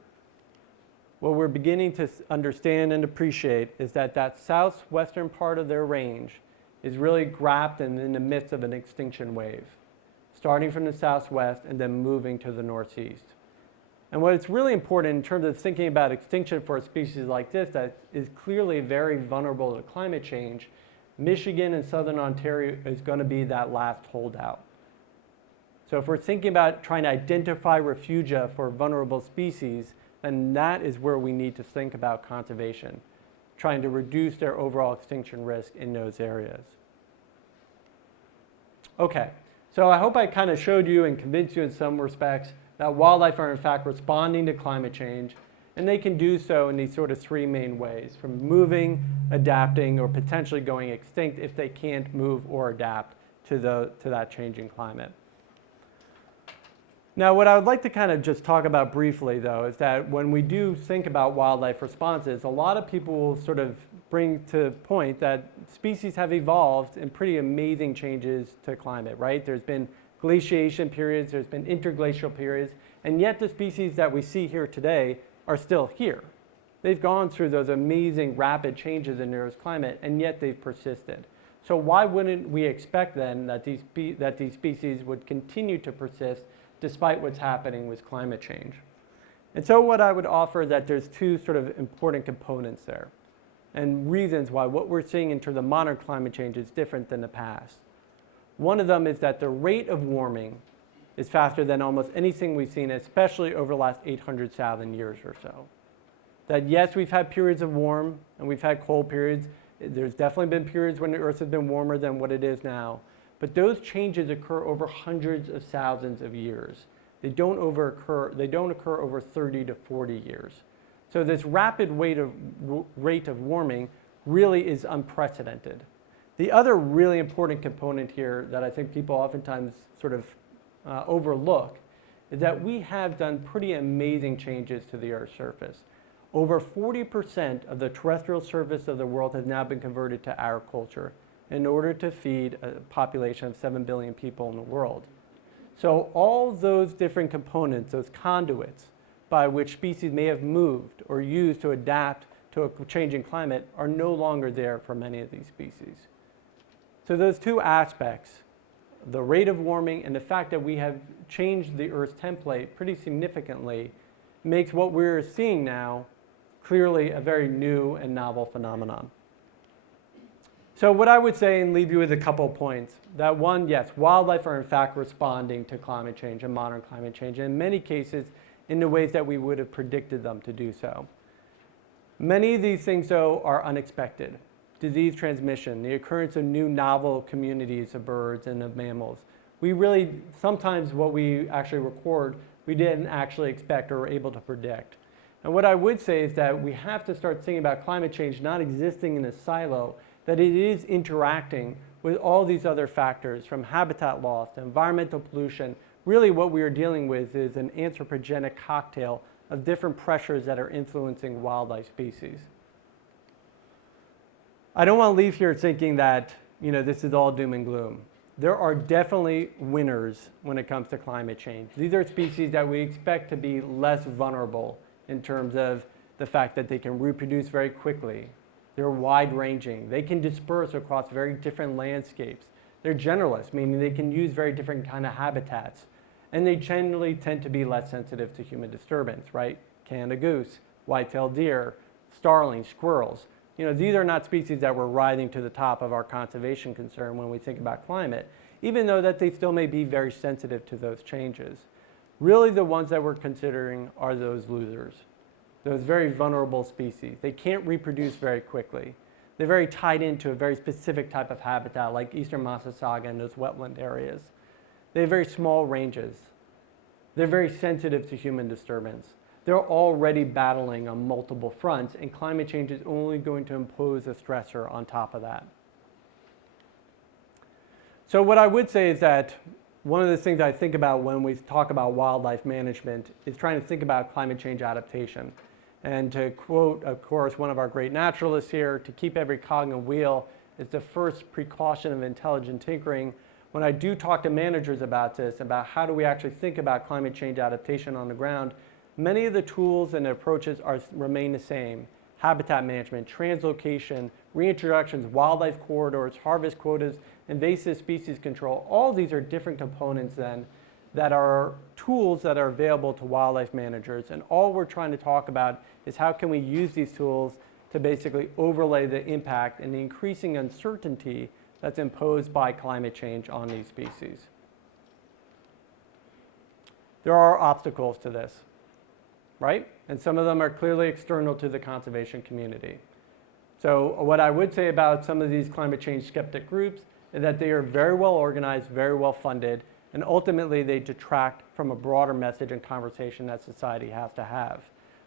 what we're beginning to understand and appreciate is that that southwestern part of their range is really grabbed and in the midst of an extinction wave, starting from the southwest and then moving to the northeast. And what is really important in terms of thinking about extinction for a species like this that is clearly very vulnerable to climate change, Michigan and southern Ontario is going to be that last holdout. So if we're thinking about trying to identify refugia for vulnerable species, then that is where we need to think about conservation, trying to reduce their overall extinction risk in those areas. Okay, so I hope I kind of showed you and convinced you in some respects that wildlife are in fact responding to climate change, and they can do so in these sort of three main ways: from moving, adapting, or potentially going extinct if they can't move or adapt to that changing climate. Now, what I would like to kind of just talk about briefly, though, is that when we do think about wildlife responses, a lot of people will sort of bring to point that species have evolved in pretty amazing changes to climate, right? There's been glaciation periods, there's been interglacial periods, and yet the species that we see here today are still here. They've gone through those amazing rapid changes in the Earth's climate, and yet they've persisted. So why wouldn't we expect then that these species would continue to persist despite what's happening with climate change? And so what I would offer is that there's two sort of important components there, and reasons why what we're seeing in terms of modern climate change is different than the past. One of them is that the rate of warming is faster than almost anything we've seen, especially over the last 800,000 years or so. That yes, we've had periods of warm and we've had cold periods. There's definitely been periods when the Earth has been warmer than what it is now. But those changes occur over hundreds of thousands of years. They don't occur over 30 to 40 years. So this rapid rate of warming really is unprecedented. The other really important component here that I think people oftentimes sort of overlook is that we have done pretty amazing changes to the Earth's surface. Over 40% of the terrestrial surface of the world has now been converted to agriculture in order to feed a population of 7 billion people in the world. So all those different components, those conduits by which species may have moved or used to adapt to a changing climate, are no longer there for many of these species. So those two aspects, the rate of warming and the fact that we have changed the Earth's template pretty significantly, makes what we're seeing now clearly a very new and novel phenomenon. So what I would say, and leave you with a couple of points, that one, yes, wildlife are in fact responding to climate change and modern climate change, and in many cases in the ways that we would have predicted them to do so. Many of these things, though, are unexpected. Disease transmission, the occurrence of new novel communities of birds and of mammals. We really, sometimes what we actually record, we didn't actually expect or were able to predict. And what I would say is that we have to start thinking about climate change not existing in a silo, that it is interacting with all these other factors, from habitat loss to environmental pollution. Really what we are dealing with is an anthropogenic cocktail of different pressures that are influencing wildlife species. I don't want to leave here thinking that this is all doom and gloom. There are definitely winners when it comes to climate change. These are species that we expect to be less vulnerable in terms of the fact that they can reproduce very quickly. They're wide-ranging. They can disperse across very different landscapes. They're generalists, meaning they can use very different kind of habitats. And they generally tend to be less sensitive to human disturbance, right? Canada goose, white-tailed deer, starlings, squirrels. These are not species that we're rising to the top of our conservation concern when we think about climate, even though that they still may be very sensitive to those changes. Really, the ones that we're considering are those losers, those very vulnerable species. They can't reproduce very quickly. They're very tied into a very specific type of habitat, like eastern Massasauga and those wetland areas. They have very small ranges. They're very sensitive to human disturbance. They're already battling on multiple fronts, and climate change is only going to impose a stressor on top of that. So what I would say is that one of the things I think about when we talk about wildlife management is trying to think about climate change adaptation. And to quote, of course, one of our great naturalists here, to keep every cog in a wheel is the first precaution of intelligent tinkering. When I do talk to managers about this, about how do we actually think about climate change adaptation on the ground, many of the tools and approaches remain the same. Habitat management, translocation, reintroductions, wildlife corridors, harvest quotas, invasive species control. All these are different components then that are tools that are available to wildlife managers. And all we're trying to talk about is how can we use these tools to basically overlay the impact and the increasing uncertainty that's imposed by climate change on these species. There are obstacles to this, right? And some of them are clearly external to the conservation community. So what I would say about some of these climate change skeptic groups is that they are very well organized, very well funded, and ultimately they detract from a broader message and conversation that society has to have.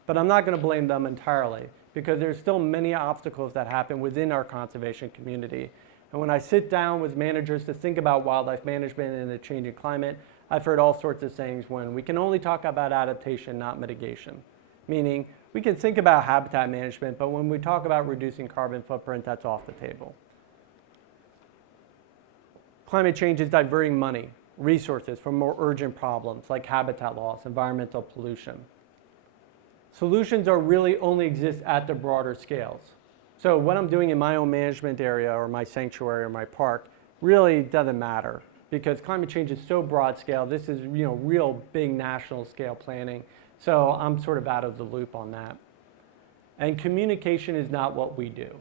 But I'm not going to blame them entirely, because there's still many obstacles that happen within our conservation community. And when I sit down with managers to think about wildlife management and the changing climate, I've heard all sorts of sayings when we can only talk about adaptation, not mitigation. Meaning, we can think about habitat management, but when we talk about reducing carbon footprint, that's off the table. Climate change is diverting money, resources from more urgent problems like habitat loss, environmental pollution. Solutions are really only exist at the broader scales. So what I'm doing in my own management area or my sanctuary or my park really doesn't matter, because climate change is so broad scale. This is real big national scale planning. So I'm sort of out of the loop on that. And communication is not what we do.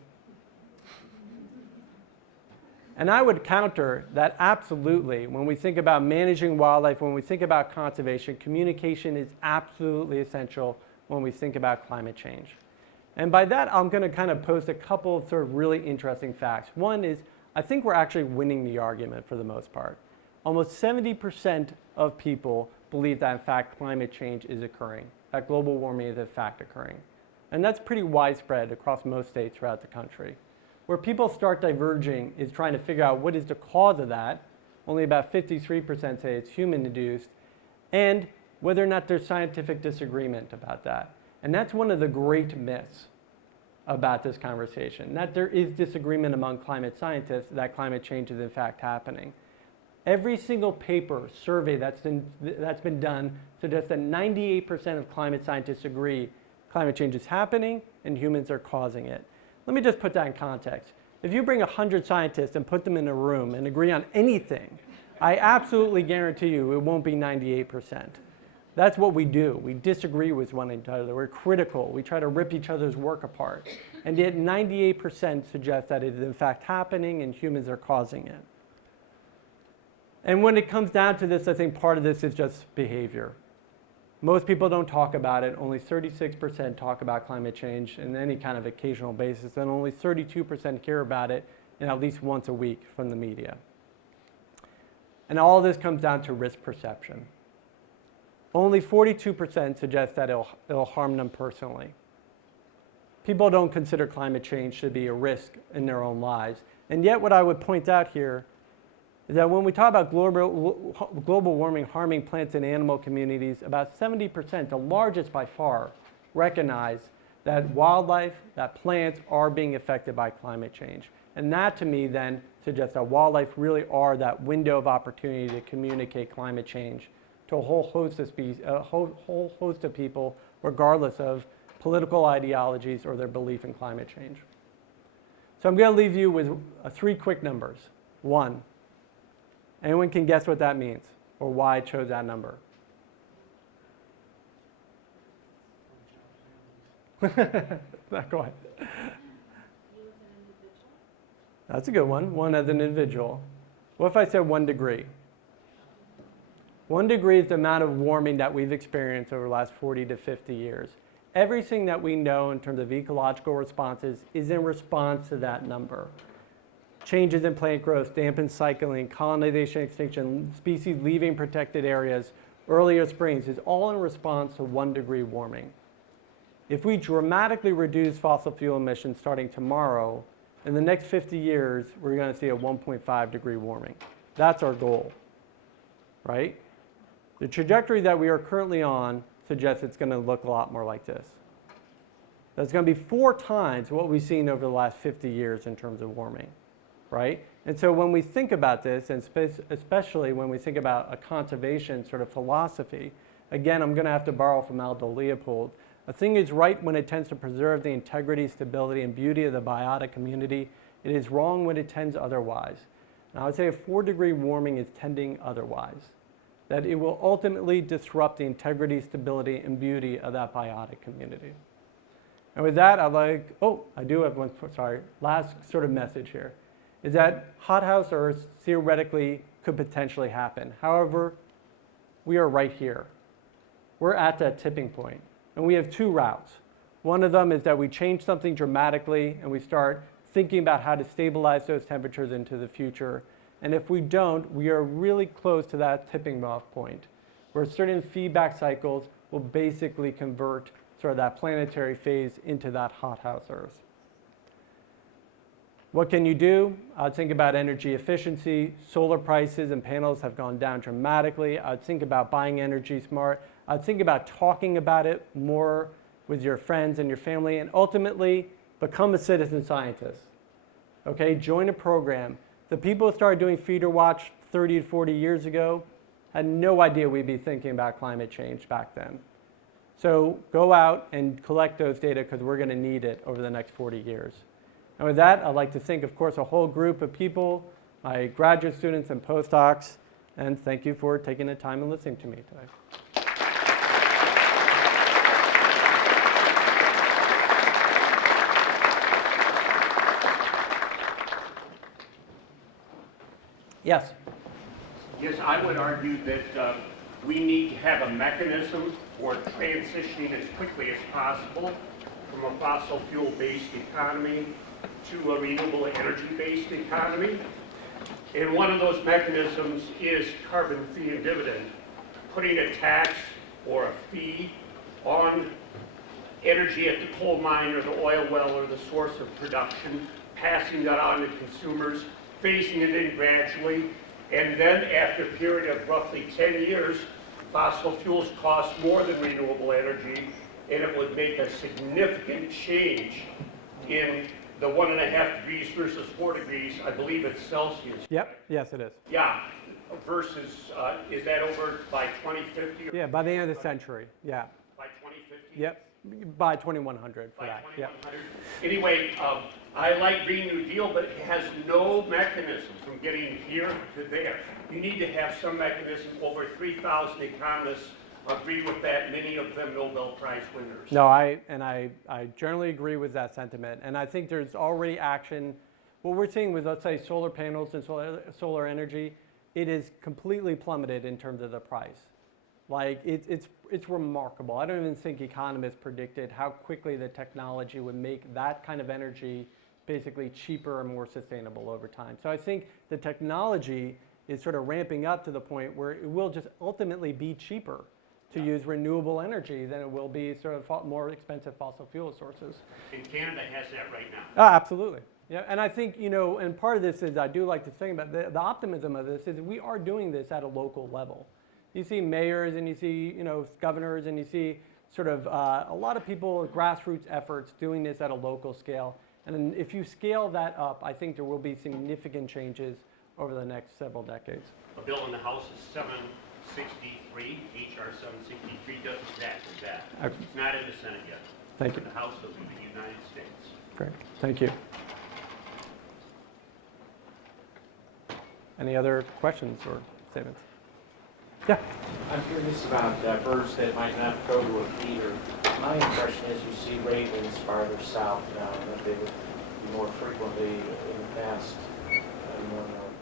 And I would counter that absolutely. When we think about managing wildlife, when we think about conservation, communication is absolutely essential when we think about climate change. And by that, I'm going to kind of post a couple of sort of really interesting facts. One is, I think we're actually winning the argument for the most part. Almost 70% of people believe that, in fact, climate change is occurring, that global warming is in fact occurring. And that's pretty widespread across most states throughout the country. Where people start diverging is trying to figure out what is the cause of that. Only about 53% say it's human-induced, and whether or not there's scientific disagreement about that. And that's one of the great myths about this conversation, that there is disagreement among climate scientists that climate change is in fact happening. Every single paper, survey that's been done suggests that 98% of climate scientists agree climate change is happening and humans are causing it. Let me just put that in context. If you bring 100 scientists and put them in a room and agree on anything, I absolutely guarantee you it won't be 98%. That's what we do. We disagree with one another. We're critical. We try to rip each other's work apart. And yet 98% suggest that it is in fact happening and humans are causing it. And when it comes down to this, I think part of this is just behavior. Most people don't talk about it. Only 36% talk about climate change in any kind of occasional basis, and only 32% hear about it in at least once a week from the media. And all of this comes down to risk perception. Only 42% suggest that it'll harm them personally. People don't consider climate change to be a risk in their own lives. And yet what I would point out here is that when we talk about global warming harming plants and animal communities, about 70%, the largest by far, recognize that wildlife, that plants are being affected by climate change. And that to me then suggests that wildlife really are that window of opportunity to communicate climate change to a whole host of species, a whole host of people, regardless of political ideologies, or their belief in climate change. So I'm going to leave you with 3 quick numbers. 1. Anyone can guess what that means or why I chose that number? Go ahead. That's a good one. 1 as an individual. What if I said 1 degree? 1 degree is the amount of warming that we've experienced over the last 40 to 50 years. Everything that we know in terms of ecological responses is in response to that number. Changes in plant growth, dampened cycling, colonization, extinction, species leaving protected areas, earlier springs is all in response to 1 degree warming. If we dramatically reduce fossil fuel emissions starting tomorrow, in the next 50 years, we're going to see a 1.5 degree warming. That's our goal, right? The trajectory that we are currently on suggests it's going to look a lot more like this. That's going to be 4 times what we've seen over the last 50 years in terms of warming, right? And so when we think about this, and especially when we think about a conservation sort of philosophy, again, I'm going to have to borrow from Aldo Leopold. A thing is right when it tends to preserve the integrity, stability, and beauty of the biotic community. It is wrong when it tends otherwise. And I would say a 4 degree warming is tending otherwise, that it will ultimately disrupt the integrity, stability, and beauty of that biotic community. And with that, I do have one, last sort of message here, is that hothouse Earth theoretically could potentially happen. However, we are right here. We're at that tipping point. And we have 2 routes. One of them is that we change something dramatically and we start thinking about how to stabilize those temperatures into the future. And if we don't, we are really close to that tipping off point, where certain feedback cycles will basically convert sort of that planetary phase into that hothouse Earth. What can you do? I'd think about energy efficiency. Solar prices and panels have gone down dramatically. I'd think about buying energy smart. I'd think about talking about it more with your friends and your family, and ultimately become a citizen scientist. Okay, join a program. The people who started doing Feeder Watch 30 to 40 years ago had no idea we'd be thinking about climate change back then. So go out and collect those data because we're going to need it over the next 40 years. And with that, I'd like to thank, of course, a whole group of people, my graduate students and postdocs, and thank you for taking the time and listening to me today. Yes? Yes, I would argue that we need to have a mechanism for transitioning as quickly as possible from a fossil fuel-based economy to a renewable energy-based economy. And one of those mechanisms is carbon fee and dividend, putting a tax or a fee on energy at the coal mine or the oil well or the source of production, passing that on to consumers, phasing it in gradually, and then after a period of roughly 10 years, fossil fuels cost more than renewable energy, and it would make a significant change in the 1.5 degrees versus 4 degrees, I believe it's Celsius. Yep, yes it is. Yeah, versus, is that over by 2050? Yeah, by the end of the century, yeah. By 2050? Yep, by 2100 for By that. 2100? Yep. Anyway, I like Green New Deal, but it has no mechanism from getting here to there. You need to have some mechanism. Over 3,000 economists agree with that, many of them Nobel Prize winners. No, I generally agree with that sentiment. And I think there's already action. What we're seeing with, let's say, solar panels and solar energy, it is completely plummeted in terms of the price. Like, it's remarkable. I don't even think economists predicted how quickly the technology would make that kind of energy basically cheaper and more sustainable over time. So I think the technology is sort of ramping up to the point where it will just ultimately be cheaper to use renewable energy than it will be sort of more expensive fossil fuel sources. And Canada has that right now. Oh, absolutely. Yeah, and I think, and part of this is, I do like to think about the optimism of this is we are doing this at a local level. You see mayors and you see, governors and you see sort of a lot of people, grassroots efforts doing this at a local scale. And if you scale that up, I think there will be significant changes over the next several decades. A bill in the House is 763, HR 763 does exactly that. Okay. It's not in the Senate yet. Thank you. in the House of the United States. Great. Thank you. Any other questions or statements? Yeah. I'm curious about birds that might not go to a feeder. My impression is you see ravens farther south now, and that they would be more frequently in the past more north.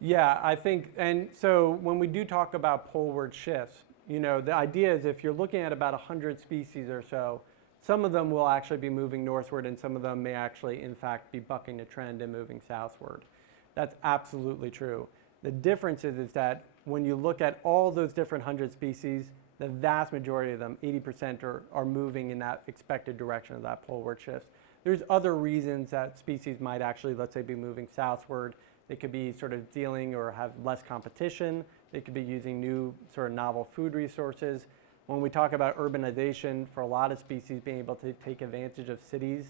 Yeah, I think, and so when we do talk about poleward shifts, you know, the idea is if you're looking at about 100 species or so, some of them will actually be moving northward and some of them may actually, in fact, be bucking the trend and moving southward. That's absolutely true. The difference is that when you look at all those different 100 species, the vast majority of them, 80%, are moving in that expected direction of that poleward shift. There's other reasons that species might actually, let's say, be moving southward. They could be sort of dealing or have less competition. They could be using new sort of novel food resources. When we talk about urbanization, for a lot of species, being able to take advantage of cities,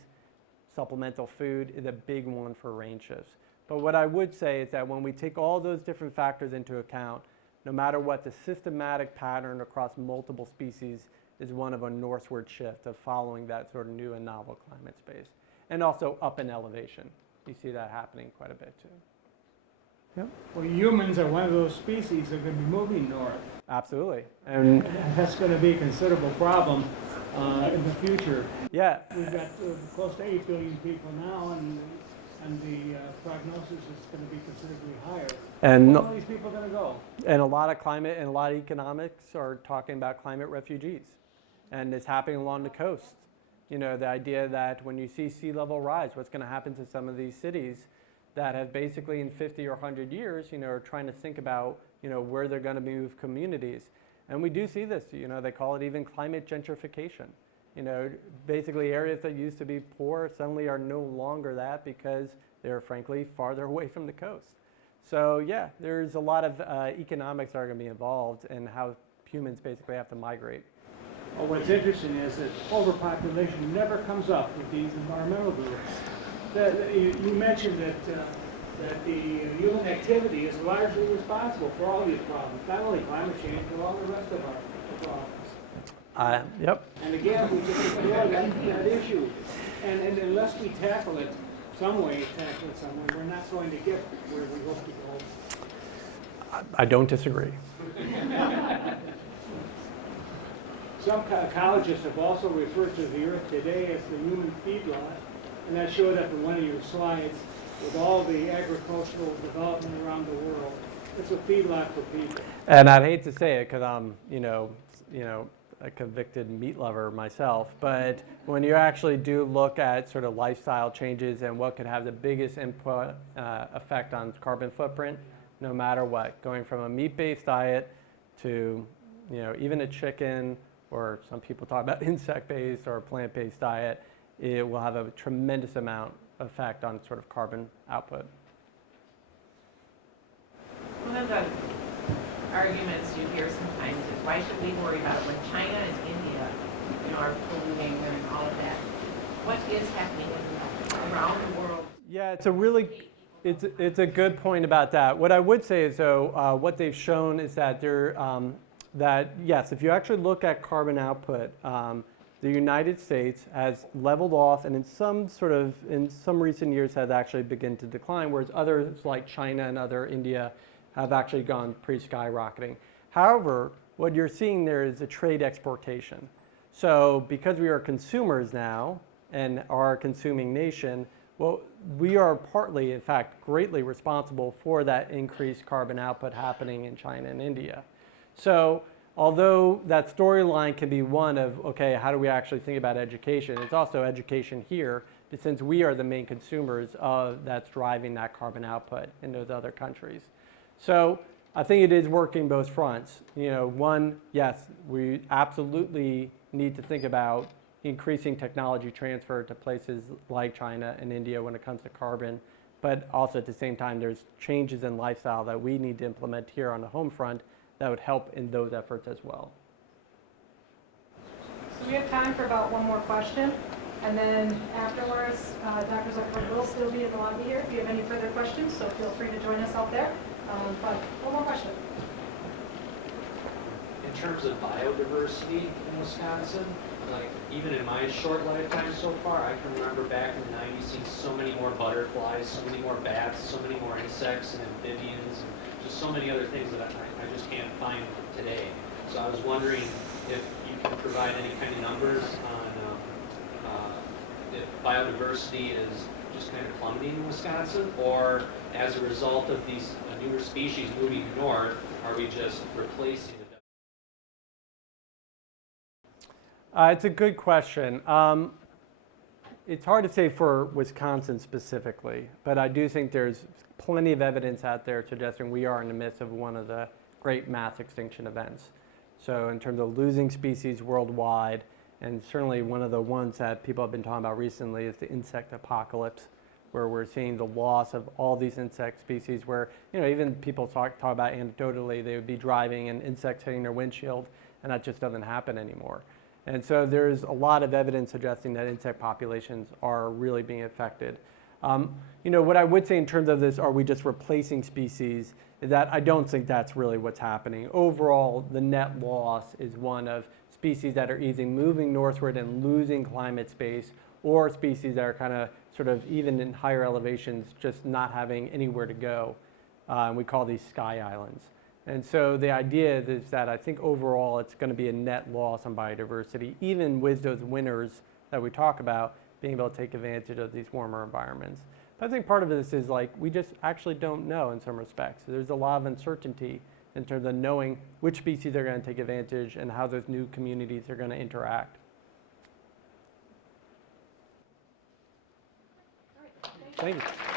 supplemental food is a big one for range shifts. But what I would say is that when we take all those different factors into account, no matter what, the systematic pattern across multiple species is one of a northward shift of following that sort of new and novel climate space. And also up in elevation. You see that happening quite a bit too. Yep. Well, humans are one of those species that are going to be moving north. Absolutely. And That's going to be a considerable problem in the future. yeah, We've got close to 8 billion people now, and the prognosis is going to be considerably higher. and Where are all these people going to go? And a lot of climate and a lot of economics are talking about climate refugees. And it's happening along the coast. You know, the idea that when you see sea level rise, what's going to happen to some of these cities that have basically in 50 or 100 years, you know, are trying to think about, you know, where they're going to move communities. And we do see this, you know, they call it even climate gentrification. You know, basically areas that used to be poor suddenly are no longer that because they're frankly farther away from the coast. So yeah, there's a lot of economics that are going to be involved in how humans basically have to migrate. Well, what's interesting is that overpopulation never comes up with these environmental groups. You mentioned that the human activity is largely responsible for all these problems, not only climate change, but all the rest of our problems. Yep. And again, we just ignore that issue. And unless we tackle it some way, we're not going to get where we hope to go. I don't disagree. Some ecologists have also referred to the Earth today as the human feedlot, and that showed up in one of your slides with all the agricultural development around the world. It's a feedlot for people. And I'd hate to say it because I'm, you know, a convicted meat lover myself, but when you actually do look at sort of lifestyle changes and what could have the biggest input effect on carbon footprint, no matter what, going from a meat-based diet to, you know, even a chicken, or some people talk about insect-based or plant-based diet, it will have a tremendous amount of effect on sort of carbon output. One of the arguments you hear sometimes is why should we worry about it when China and India, you know, are polluting and all of that? What is happening around the world? Yeah, it's a good point about that. What I would say is though, what they've shown is that yes, if you actually look at carbon output, the United States has leveled off and in some recent years has actually begun to decline, whereas others like China and other India have actually gone pretty skyrocketing. However, what you're seeing there is a trade exportation. So because we are consumers now and are a consuming nation, well, we are partly, in fact, greatly responsible for that increased carbon output happening in China and India. So although that storyline can be one of, okay, how do we actually think about education? It's also education here, since we are the main consumers that's driving that carbon output in those other countries. So I think it is working both fronts. You know, one, yes, we absolutely need to think about increasing technology transfer to places like China and India when it comes to carbon, but also at the same time, there's changes in lifestyle that we need to implement here on the home front that would help in those efforts as well. So we have time for about one more question, and then afterwards, Dr. Zuckerberg will still be in the lobby here if you have any further questions, so feel free to join us out there. But one more question. In terms of biodiversity in Wisconsin, like even in my short lifetime so far, I can remember back in the 90s seeing so many more butterflies, so many more bats, so many more insects and amphibians, and just so many other things that I just can't find today. So I was wondering if you can provide any kind of numbers on if biodiversity is just kind of plummeting in Wisconsin, or as a result of these newer species moving north, are we just replacing the It's a good question. It's hard to say for Wisconsin specifically, but I do think there's plenty of evidence out there suggesting we are in the midst of one of the great mass extinction events. So in terms of losing species worldwide, and certainly one of the ones that people have been talking about recently is the insect apocalypse, where we're seeing the loss of all these insect species where, even people talk about anecdotally, they would be driving and insects hitting their windshield, and that just doesn't happen anymore. And so there's a lot of evidence suggesting that insect populations are really being affected. What I would say in terms of this, are we just replacing species, is that I don't think that's really what's happening. Overall, the net loss is one of species that are either moving northward and losing climate space, or species that are kind of sort of even in higher elevations just not having anywhere to go. And we call these sky islands. And so the idea is that I think overall it's going to be a net loss on biodiversity, even with those winners that we talk about being able to take advantage of these warmer environments. But I think part of this is we just actually don't know in some respects. There's a lot of uncertainty in terms of knowing which species are going to take advantage and how those new communities are going to interact. All right, thank you. Thank you.